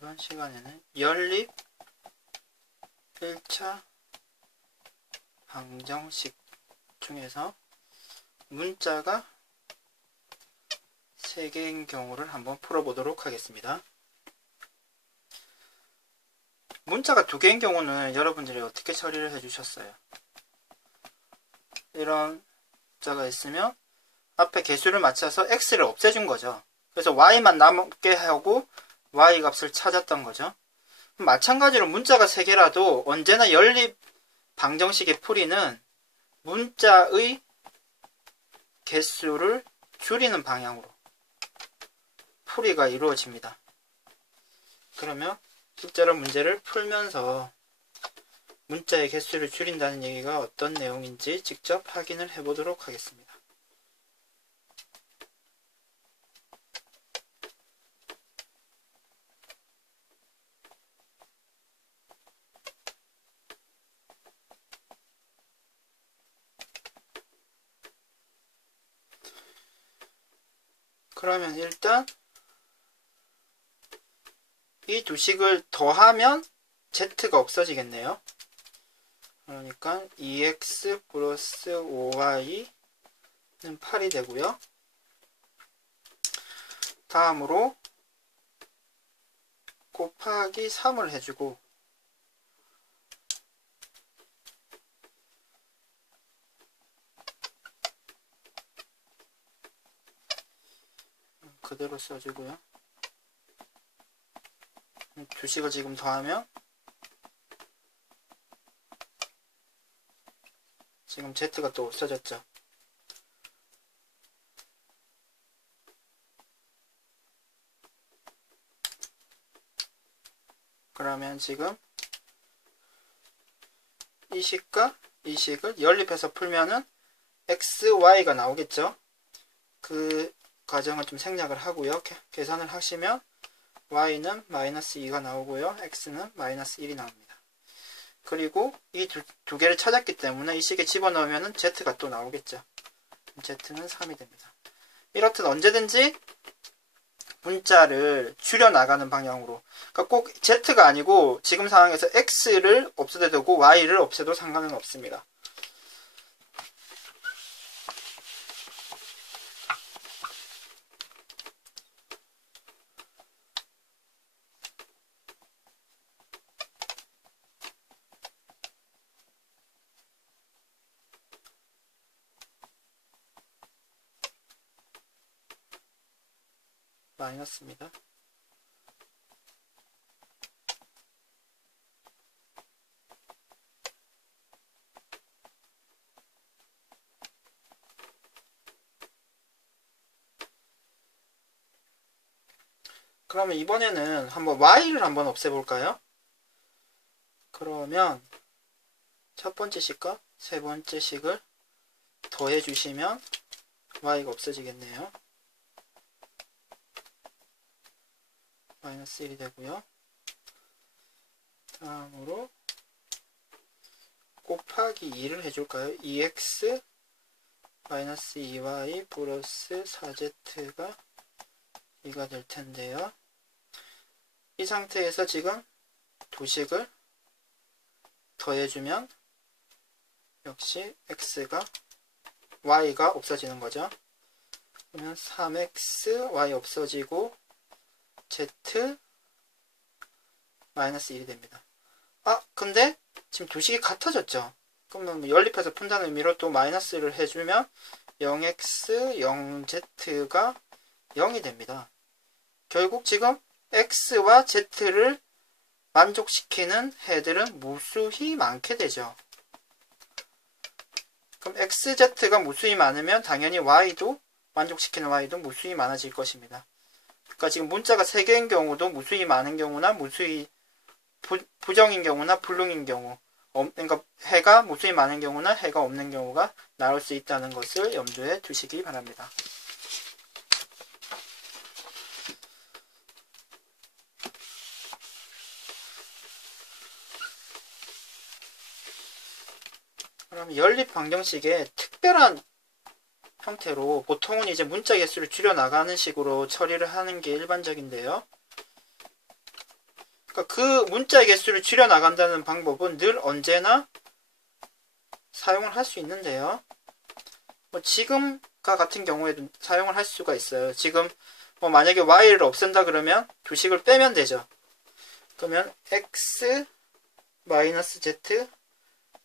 이번 시간에는 연립 1차 방정식 중에서 문자가 3개인 경우를 한번 풀어보도록 하겠습니다. 문자가 2개인 경우는 여러분들이 어떻게 처리를 해주셨어요? 이런 문자가 있으면 앞에 개수를 맞춰서 x를 없애준 거죠. 그래서 y만 남게 하고 y 값을 찾았던 거죠. 마찬가지로 문자가 3개라도 언제나 연립 방정식의 풀이는 문자의 개수를 줄이는 방향으로 풀이가 이루어집니다. 그러면 실제로 문제를 풀면서 문자의 개수를 줄인다는 얘기가 어떤 내용인지 직접 확인을 해보도록 하겠습니다. 그러면 일단 이 두 식을 더하면 z가 없어지겠네요. 그러니까 2x 플러스 5y는 8이 되고요. 다음으로 곱하기 3을 해주고 그대로 써주고요. 두 식을 지금 더하면 지금 z가 또 없어졌죠. 그러면 지금 이 식과 이 식을 연립해서 풀면은 x, y가 나오겠죠. 그 과정을 좀 생략을 하고요. 계산을 하시면 y는 마이너스 2가 나오고요. x는 마이너스 1이 나옵니다. 그리고 이 두 개를 찾았기 때문에 이 식에 집어넣으면 z가 또 나오겠죠. z는 3이 됩니다. 이렇듯 언제든지 문자를 줄여나가는 방향으로, 그러니까 꼭 z가 아니고 지금 상황에서 x를 없애도 되고 y를 없애도 상관은 없습니다. 마이너스입니다. 그러면 이번에는 한번 y를 한번 없애볼까요? 그러면 첫 번째 식과 세 번째 식을 더해주시면 y가 없어지겠네요. 마이너스 1이 되고요. 다음으로 곱하기 2를 해줄까요? 2x 마이너스 2y 플러스 4z가 2가 될 텐데요. 이 상태에서 지금 두 식을 더해주면 역시 x가 y가 없어지는 거죠. 그러면 3x y 없어지고 z 마이너스 1이 됩니다. 근데 지금 두 식이 같아졌죠. 그러면 연립해서 푼다는 의미로 또 마이너스를 해주면 0x 0z가 0이 됩니다. 결국 지금 x와 z를 만족시키는 해들은 무수히 많게 되죠. 그럼 x, z가 무수히 많으면 당연히 y도 만족시키는 y도 무수히 많아질 것입니다. 그러니까 지금 문자가 3개인 경우도 무수히 많은 경우나 무수히 부정인 경우나 불능인 경우, 그러니까 해가 무수히 많은 경우나 해가 없는 경우가 나올 수 있다는 것을 염두에 두시기 바랍니다. 그럼 연립 방정식의 특별한 형태로 보통은 이제 문자 개수를 줄여 나가는 식으로 처리를 하는 게 일반적인데요. 그러니까 그 문자의 개수를 줄여 나간다는 방법은 늘 언제나 사용을 할 수 있는데요. 뭐 지금과 같은 경우에도 사용을 할 수가 있어요. 지금 뭐 만약에 y를 없앤다 그러면 두식을 빼면 되죠. 그러면 x 마이너스 z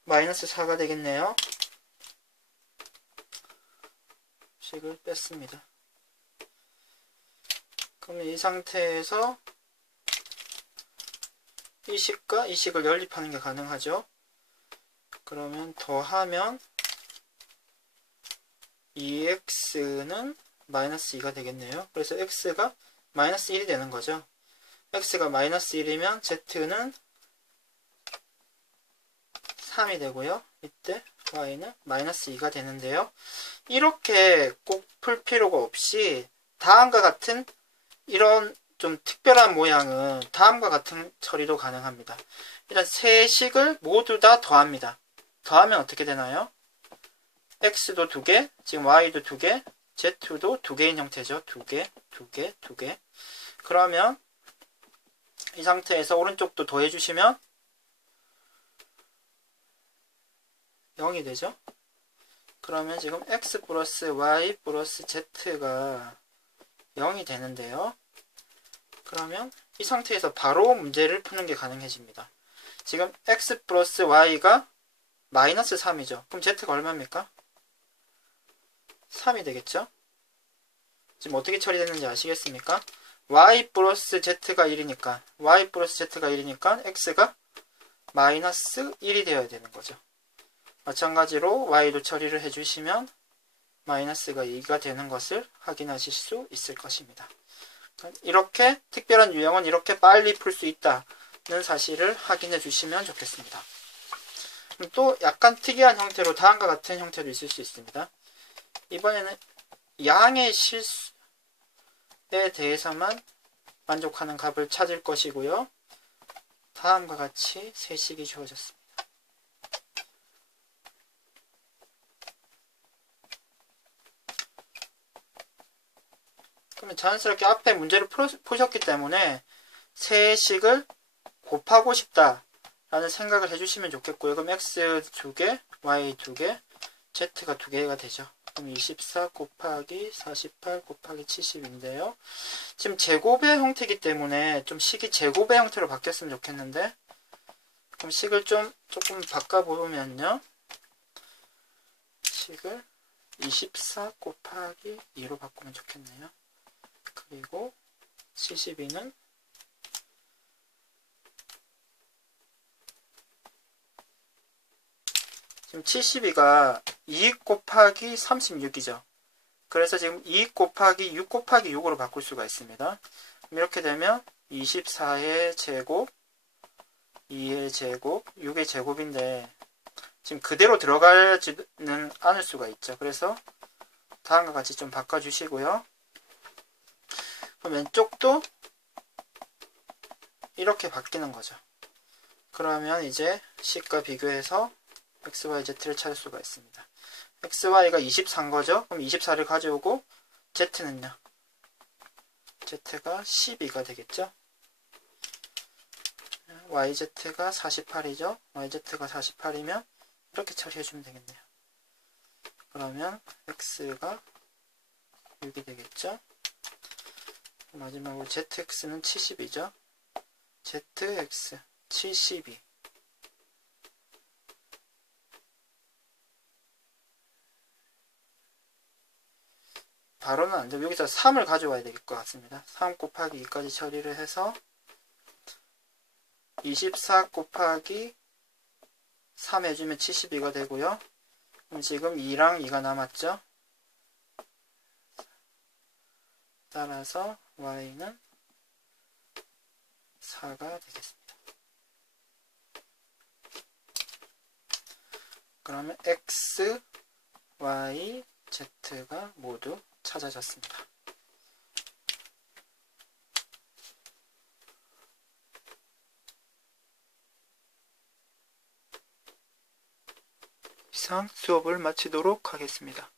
마이너스 4가 되겠네요. 식을 뺐습니다. 그러면 이 상태에서 이 식과 이 식을 연립하는 게 가능하죠. 그러면 더하면 2x는 마이너스 2가 되겠네요. 그래서 x가 마이너스 1이 되는 거죠. x가 마이너스 1이면 z는 3이 되고요. 이때 y는 마이너스 2가 되는데요. 이렇게 꼭 풀 필요가 없이 다음과 같은 이런 좀 특별한 모양은 다음과 같은 처리도 가능합니다. 일단 세 식을 모두 다 더합니다. 더하면 어떻게 되나요? x도 2개, 지금 y도 2개, z도 2개인 형태죠. 2개, 2개, 2개. 그러면 이 상태에서 오른쪽도 더해주시면 0이 되죠. 그러면 지금 x 플러스 y 플러스 z가 0이 되는데요. 그러면 이 상태에서 바로 문제를 푸는 게 가능해집니다. 지금 x 플러스 y가 마이너스 3이죠. 그럼 z가 얼마입니까? 3이 되겠죠? 지금 어떻게 처리됐는지 아시겠습니까? y 플러스 z가 1이니까 y 플러스 z가 1이니까 x가 마이너스 1이 되어야 되는 거죠. 마찬가지로 y도 처리를 해주시면 마이너스가 2가 되는 것을 확인하실 수 있을 것입니다. 이렇게 특별한 유형은 이렇게 빨리 풀 수 있다는 사실을 확인해 주시면 좋겠습니다. 또 약간 특이한 형태로 다음과 같은 형태도 있을 수 있습니다. 이번에는 양의 실수에 대해서만 만족하는 값을 찾을 것이고요. 다음과 같이 세 식이 주어졌습니다. 그러면 자연스럽게 앞에 문제를 푸셨기 때문에 세 식을 곱하고 싶다 라는 생각을 해주시면 좋겠고요. 그럼 x 2개, y 2개, z가 2개가 되죠. 그럼 24 곱하기 48 곱하기 70인데요. 지금 제곱의 형태이기 때문에 좀 식이 제곱의 형태로 바뀌었으면 좋겠는데, 그럼 식을 조금 바꿔보면요. 식을 24 곱하기 2로 바꾸면 좋겠네요. 그리고 72는 지금 72가 2 곱하기 36이죠. 그래서 지금 2 곱하기 6 곱하기 6으로 바꿀 수가 있습니다. 이렇게 되면 24의 제곱, 2의 제곱, 6의 제곱인데 지금 그대로 들어가지는 않을 수가 있죠. 그래서 다음과 같이 좀 바꿔주시고요. 그럼 왼쪽도 이렇게 바뀌는 거죠. 그러면 이제 식과 비교해서 x, y, z를 찾을 수가 있습니다. x, y가 24인 거죠. 그럼 24를 가져오고 z는요. z가 12가 되겠죠. yz가 48이죠. yz가 48이면 이렇게 처리해주면 되겠네요. 그러면 x가 6이 되겠죠. 마지막으로 zx는 70이죠. zx 72. 바로는 안 되고 여기서 3을 가져와야 될 것 같습니다. 3 곱하기 2까지 처리를 해서 24 곱하기 3 해주면 72가 되고요. 그럼 지금 2랑 2가 남았죠. 따라서 y는 4가 되겠습니다. 그러면 x, y, z가 모두 찾아졌습니다. 이상 수업을 마치도록 하겠습니다.